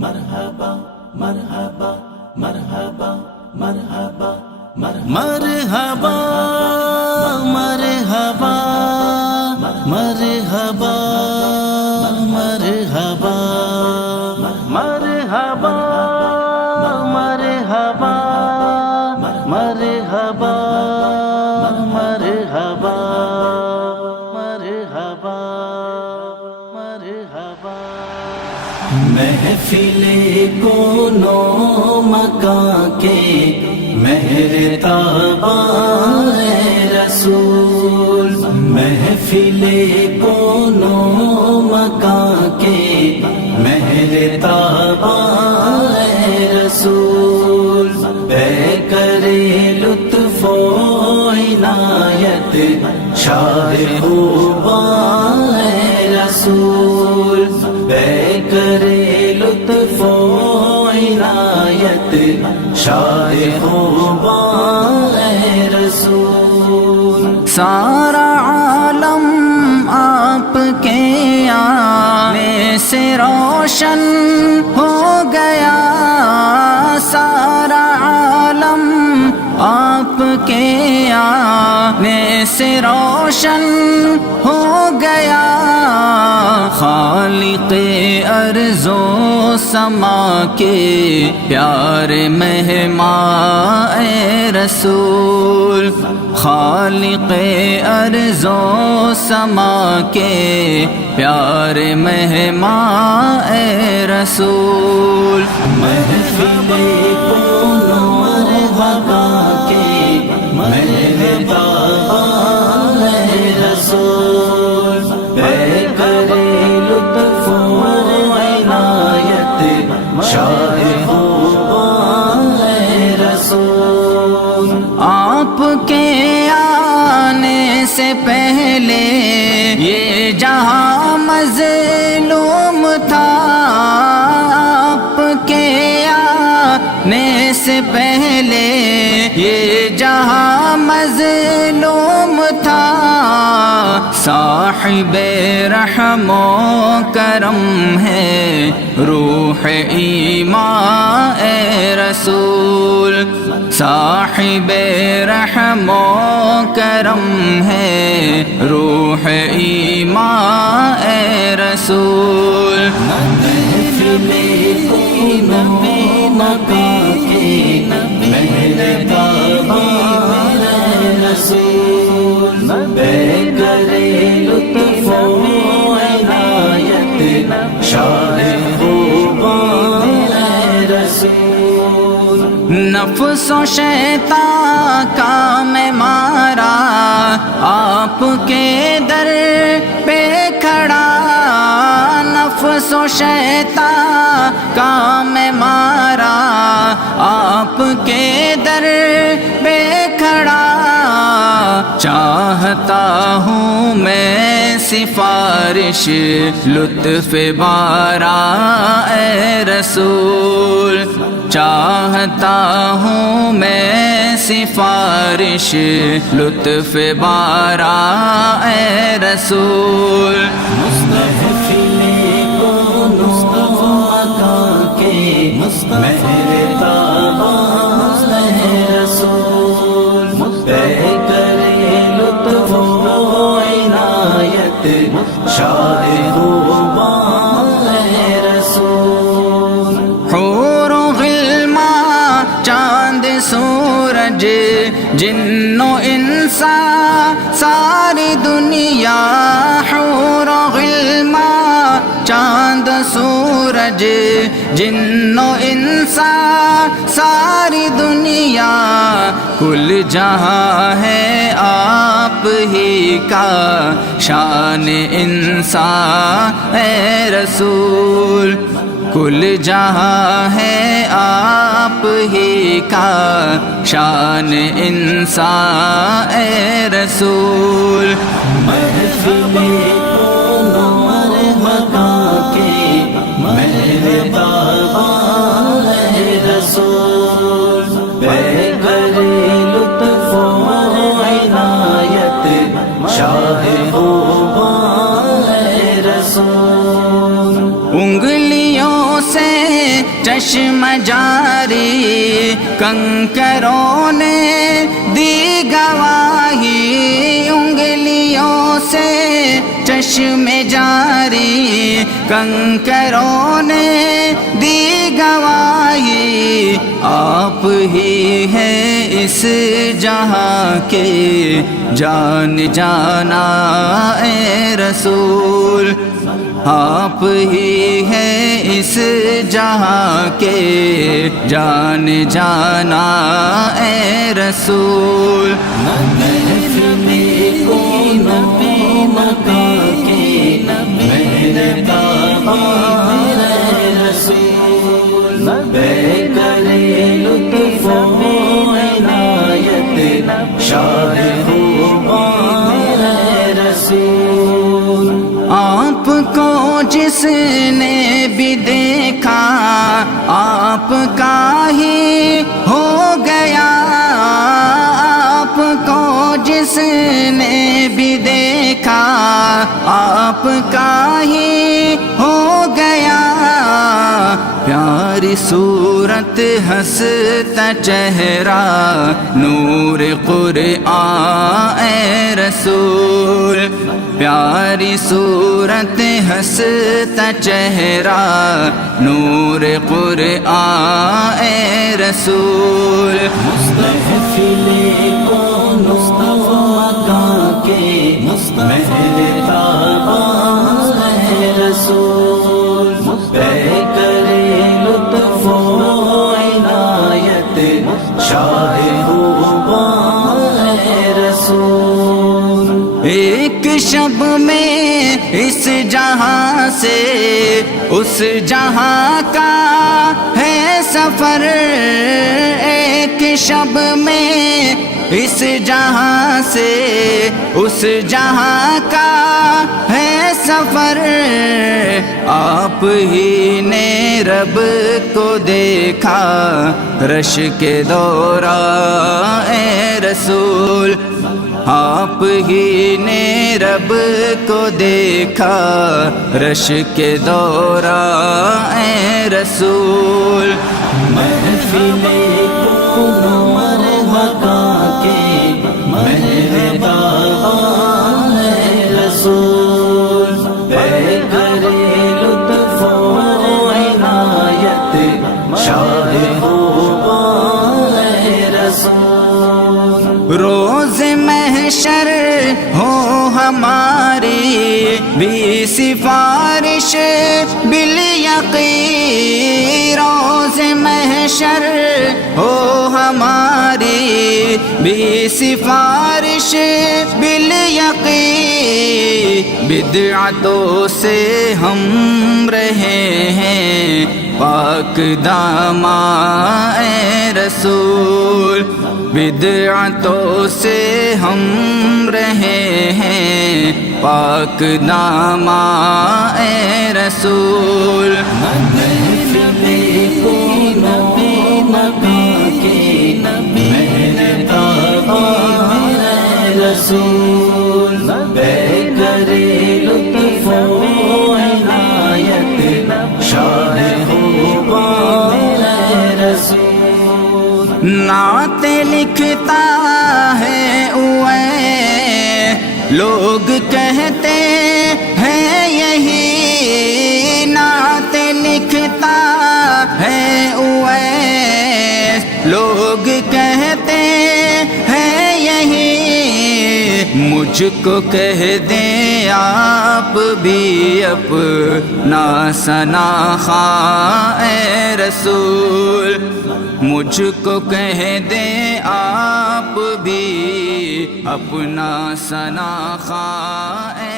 مرحبا مرحبا مرحبا مرحبا مرحبا مرحبا مرحبا مرحبا مرحبا مرحبا مرحبا مرحبا مرحبا مرحبا محفل کونو مکان کے مہر تاباں رسول محفل کونو مکان کے مہر تاباں رسول بے کرے لطف و عنایت شاہ خوباں رسول بے کرے لطف و عنایت شاہ خوباں رسول سارا عالم آپ کے آنے سے روشن ہو گیا، سارا عالم آپ کے آنے سے روشن ہو گیا، خالق ارض و سما کے پیارے مہمان اے رسول، خالق ارض و سما کے پیارے مہمان اے رسول، محفل کونو مرحبا کے مرحبا رسول بے کرے لطف و عنایت شاہ خوباں رسول آپ کے آنے سے پہلے یہ جہاں مظلوم تھا، آپ کے آنے سے پہلے یہ جہاں مظلوم تھا، صاحب رحم و کرم ہے روح ایمان اے رسول، صاحب رحم و کرم ہے روح ایمان اے رسول، محفل کونو مکان کے مہر تاباں رسول بے کرے لطف و عنایت شاہ خوباں رسول نفس و شیطان کا میں مارا آپ کے در پہ کھڑا، نفس و شیطان کا میں مارا آپ کے در پہ کھڑا، چاہتا ہوں میں سفارش لطف بارا اے رسول، چاہتا ہوں میں سفارش لطف بارا اے رسول، محفل کونو مکان کے مہر تاباں رسول بے کرے لطف و عنایت شاہ خوباں رسول حور و غلمان چاند سورج جن و انسان ساری دنیا، حور و غلمان چاند سورج جن و انسان ساری دنیا، کل جہاں ہے آپ ہی کا شان انسان اے رسول، کل جہاں ہے آپ ہی کا شان انسان اے رسول، محفل کونو مرحبا کے مرحبا رسول بے کرے لطف و عنایت شاہ خوباں رسول انگلیوں سے چشم جاری، کنکروں نے دی گواہی انگلیوں سے چشم جاری، کنکروں نے دی گواہی آپ ہی ہیں اس جہاں کے جان جانا اے رسول، آپ ہی ہیں اس جہاں کے جان جانا اے رسول۔ محفل میں کوئی نبی مکہ کے مہربان اے رسول، بے کرے لطف و عنایت شاہ خوبان اے رسول۔ آپ کو جس نے بھی دیکھا آپ کا ہی ہو گیا، آپ کو جس نے بھی دیکھا آپ کا ہی ہو گیا، پیاری صورت ہنستا چہرہ نور قرآن اے رسول، پیاری صورت ہنستا چہرہ نور قرآن اے رسول۔ محفل کون مصطفیٰ مکہ کے مہربان اے رسول، بے کرے لطف و عنایت شاہ خوبان اے رسول۔ ایک شب میں اس جہاں سے اس جہاں کا ہے سفر، ایک شب میں اس جہاں سے اس جہاں کا ہے سفر، آپ ہی نے رب کو دیکھا رش کے دوران اے رسول، آپ ہی نے رب کو دیکھا رش کے دوران اے رسول۔ محفل کون مکہ کے مہربان اے رسول، بے کرے لطف و عنایت شاہ خوبان اے رسول۔ روز محشر ہو ہماری بھی سفارش بالیقین، روز محشر ہو ہماری بھی سفارش بالیقین، بدعتوں سے ہم رہے ہیں پاک داماں اے رسول، بدعتوں سے ہم رہے ہیں پاک داماں اے رسول۔ محفل میں کوئی نبی مکہ کے مہربان اے رسول، بے کرے لطف و عنایت شاہ خوبان اے رسول۔ نعت لکھتا ہے اوے لوگ کہتے ہیں یہی، نعت لکھتا ہے اوے لوگ کہتے ہیں یہی، مجھ کو کہہ دیں آپ بھی اپنا ثنا خواں اے رسول، مجھ کو کہہ دیں آپ بھی اپنا ثنا خواں اے